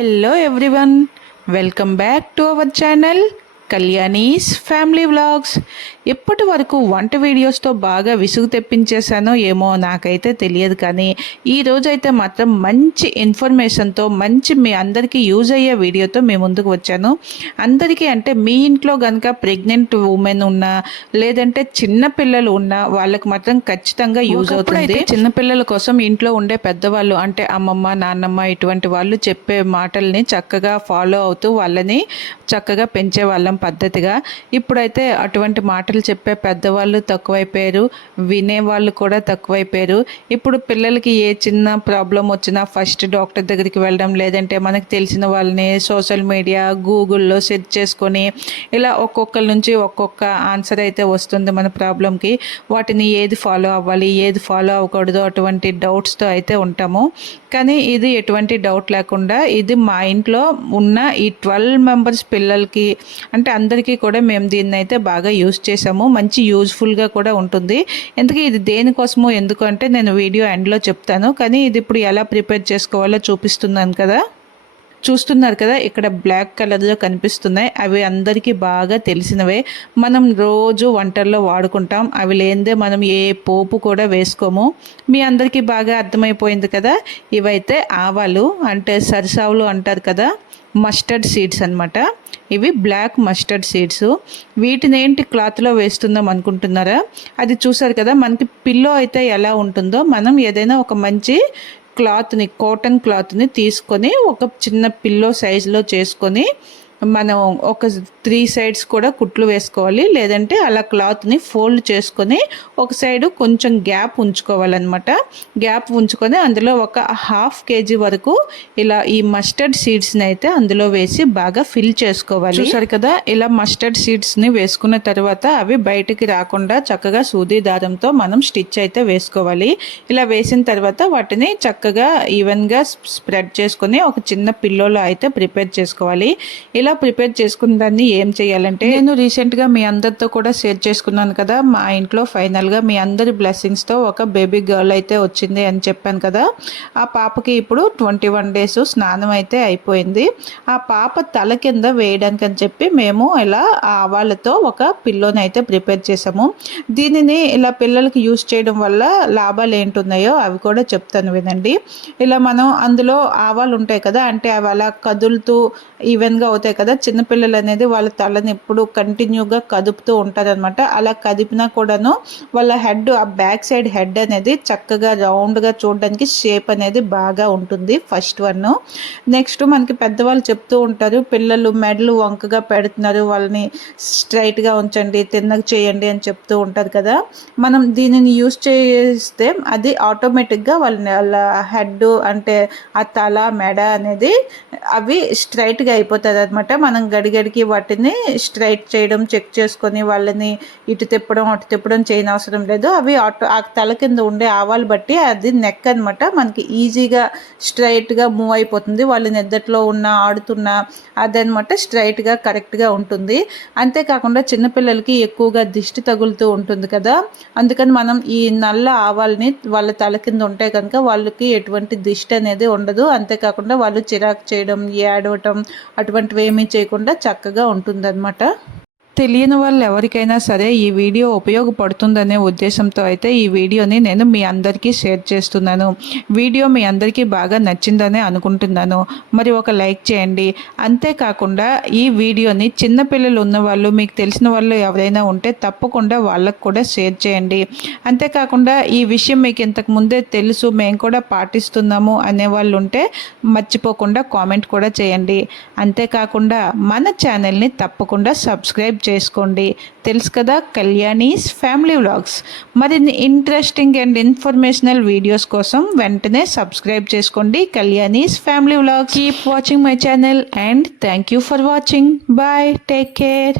Hello everyone welcome back to our channel Kalyani's family vlogs. ఇప్పటి వరకు వంట వీడియోస్తో బాగా విసుగు తెప్పించేశానో ఏమో నాకైతే తెలియదు కానీ ఈ రోజైతే మాత్రం మంచి ఇన్ఫర్మేషన్తో మంచి మీ అందరికీ యూజ్ అయ్యే వీడియోతో మీ ముందుకు వచ్చాను. అందరికీ అంటే మీ ఇంట్లో కనుక ప్రెగ్నెంట్ ఉమెన్ ఉన్నా లేదంటే చిన్న పిల్లలు ఉన్నా వాళ్ళకి మాత్రం ఖచ్చితంగా యూజ్ అవుతుంది. చిన్న పిల్లల కోసం ఇంట్లో ఉండే పెద్దవాళ్ళు అంటే అమ్మమ్మ నాన్నమ్మ ఇటువంటి వాళ్ళు చెప్పే మాటల్ని చక్కగా ఫాలో అవుతూ వాళ్ళని చక్కగా పెంచే వాళ్ళం. పద్ధతిగా ఇప్పుడైతే అటువంటి మాటలు చెప్పే పెద్దవాళ్ళు తక్కువైపోయారు వినేవాళ్ళు కూడా తక్కువైపోయారు. ఇప్పుడు పిల్లలకి ఏ చిన్న ప్రాబ్లం వచ్చినా ఫస్ట్ డాక్టర్ దగ్గరికి వెళ్ళడం లేదంటే మనకు తెలిసిన వాళ్ళని సోషల్ మీడియా గూగుల్లో సెర్చ్ చేసుకొని ఇలా ఒక్కొక్కరి నుంచి ఒక్కొక్క ఆన్సర్ అయితే వస్తుంది మన ప్రాబ్లంకి. వాటిని ఏది ఫాలో అవ్వాలి ఏది ఫాలో అవ్వకూడదు అటువంటి డౌట్స్తో అయితే ఉంటాము. కానీ ఇది ఎటువంటి డౌట్ లేకుండా ఇది మా ఇంట్లో ఉన్న ఈ ట్వెల్వ్ మెంబర్స్ పిల్లలకి అంటే అందరికీ కూడా మేము దీన్ని అయితే బాగా యూజ్ చేసాము మంచి యూజ్ఫుల్గా కూడా ఉంటుంది. ఎందుకు ఇది దేనికోసమో ఎందుకంటే నేను వీడియో ఎండ్లో చెప్తాను. కానీ ఇది ఇప్పుడు ఎలా ప్రిపేర్ చేసుకోవాలో చూపిస్తున్నాను కదా. చూస్తున్నారు కదా ఇక్కడ బ్లాక్ కలర్లో కనిపిస్తున్నాయి. అవి అందరికీ బాగా తెలిసినవే. మనం రోజు వంటల్లో వాడుకుంటాం. అవి లేనిదే మనం ఏ పోపు కూడా వేసుకోము. మీ అందరికీ బాగా అర్థమైపోయింది కదా? ఇవైతే ఆవాలు అంటే సరిసావులు అంటారు కదా మస్టర్డ్ సీడ్స్ అనమాట ఇవి బ్లాక్ మస్టర్డ్ సీడ్స్. వీటిని ఏంటి క్లాత్లో వేస్తుందాం అనుకుంటున్నారా? అది చూసారు కదా మనకి పిల్లో అయితే ఎలా ఉంటుందో మనం ఏదైనా ఒక మంచి క్లాత్ని కాటన్ క్లాత్ని తీసుకొని ఒక చిన్న పిల్లో సైజులో చేసుకొని మనం ఒక త్రీ సైడ్స్ కూడా కుట్లు వేసుకోవాలి. లేదంటే అలా క్లాత్ని ఫోల్డ్ చేసుకొని ఒక సైడు కొంచెం గ్యాప్ ఉంచుకోవాలన్నమాట. గ్యాప్ ఉంచుకొని అందులో ఒక హాఫ్ కేజీ వరకు ఇలా ఈ మస్టర్డ్ సీడ్స్ని అయితే అందులో వేసి బాగా ఫిల్ చేసుకోవాలి. చూసారు కదా ఇలా మస్టర్డ్ సీడ్స్ని వేసుకున్న తర్వాత అవి బయటికి రాకుండా చక్కగా సూది దారంతో మనం స్టిచ్ అయితే వేసుకోవాలి. ఇలా వేసిన తర్వాత వాటిని చక్కగా ఈవెన్గా స్ప్రెడ్ చేసుకొని ఒక చిన్న పిల్లోలో అయితే ప్రిపేర్ చేసుకోవాలి. ఇలా ఇలా ప్రిపేర్ చేసుకున్న దాన్ని ఏం చేయాలంటే నేను రీసెంట్గా మీ అందరితో కూడా షేర్ చేసుకున్నాను కదా మా ఇంట్లో ఫైనల్గా మీ అందరి బ్లెస్సింగ్స్తో ఒక బేబీ గర్ల్ అయితే వచ్చింది అని చెప్పాను కదా ఆ పాపకి ఇప్పుడు ట్వంటీ వన్ డేస్ స్నానం అయితే అయిపోయింది. ఆ పాప తల కింద వేయడానికి అని చెప్పి మేము ఇలా ఆవాళ్ళతో ఒక పిల్లోని అయితే ప్రిపేర్ చేసాము దీనిని ఇలా పిల్లలకి యూస్ చేయడం వల్ల లాభాలు ఏంటున్నాయో అవి కూడా చెప్తాను వినండి. ఇలా మనం అందులో ఆవాలు ఉంటాయి కదా అంటే అవి అలా కదులుతూ ఈవెన్గా అవుతాయి కదా చిన్నపిల్లలు అనేది వాళ్ళ తలని ఎప్పుడు కంటిన్యూగా కదుపుతూ ఉంటారనమాట అలా కదిపినా కూడాను వాళ్ళ హెడ్ ఆ బ్యాక్ సైడ్ హెడ్ అనేది చక్కగా రౌండ్గా చూడడానికి షేప్ అనేది బాగా ఉంటుంది ఫస్ట్ వన్. నెక్స్ట్ మనకి పెద్దవాళ్ళు చెప్తూ ఉంటారు పిల్లలు మెడలు వంకగా పెడుతున్నారు వాళ్ళని స్ట్రైట్గా ఉంచండి తిన్నగా చేయండి అని చెప్తూ ఉంటారు కదా. మనం దీనిని యూస్ చేస్తే అది ఆటోమేటిక్గా వాళ్ళ హెడ్ అంటే ఆ తల మెడ అనేది అవి స్ట్రైట్గా అయిపోతుంది అనమాట మనం గడిగడికి వాటిని స్ట్రైట్ చేయడం చెక్ చేసుకొని వాళ్ళని ఇటు తిప్పడం అటు తిప్పడం చేయని అవసరం లేదు. అవి అటు ఆ తల కింద ఉండే ఆవాలు బట్టి అది నెక్ అనమాట. మనకి ఈజీగా స్ట్రైట్గా మూవ్ అయిపోతుంది. వాళ్ళ నిద్దట్లో ఉన్న ఆడుతున్న అదనమాట స్ట్రైట్గా కరెక్ట్గా ఉంటుంది. అంతేకాకుండా చిన్నపిల్లలకి ఎక్కువగా దిష్టి తగులుతూ ఉంటుంది కదా. అందుకని మనం ఈ నల్ల ఆవాల్ని వాళ్ళ తల కింద ఉంటే కనుక వాళ్ళకి ఎటువంటి దిష్టి అనేది ఉండదు. అంతేకాకుండా వాళ్ళు చిరాకు చేయడం ఏడవటం అటువంటివి ఏమి చేయకుండా చక్కగా ఉంటుందన్నమాట. తెలియని వాళ్ళు ఎవరికైనా సరే ఈ వీడియో ఉపయోగపడుతుందనే ఉద్దేశంతో అయితే ఈ వీడియోని నేను మీ అందరికీ షేర్ చేస్తున్నాను. వీడియో మీ అందరికీ బాగా నచ్చిందనే అనుకుంటున్నాను. మరి ఒక లైక్ చేయండి. అంతేకాకుండా ఈ వీడియోని చిన్నపిల్లలు ఉన్న వాళ్ళు మీకు తెలిసిన వాళ్ళు ఎవరైనా ఉంటే తప్పకుండా వాళ్ళకు కూడా షేర్ చేయండి. అంతేకాకుండా ఈ విషయం మీకు ఇంతకు ముందే తెలుసు మేము కూడా పాటిస్తున్నాము అనే వాళ్ళు ఉంటే మర్చిపోకుండా కామెంట్ కూడా చేయండి. అంతేకాకుండా మన ఛానల్ని తప్పకుండా సబ్స్క్రైబ్ చేసుకోండి. తెలుసు కదా కళ్యాణీస్ ఫ్యామిలీ వ్లాగ్స్. మరిన్ని ఇంట్రెస్టింగ్ అండ్ ఇన్ఫర్మేషనల్ వీడియోస్ కోసం వెంటనే సబ్స్క్రైబ్ చేసుకోండి Kalyani's family vlogs. Keep watching my channel and thank you for watching bye take care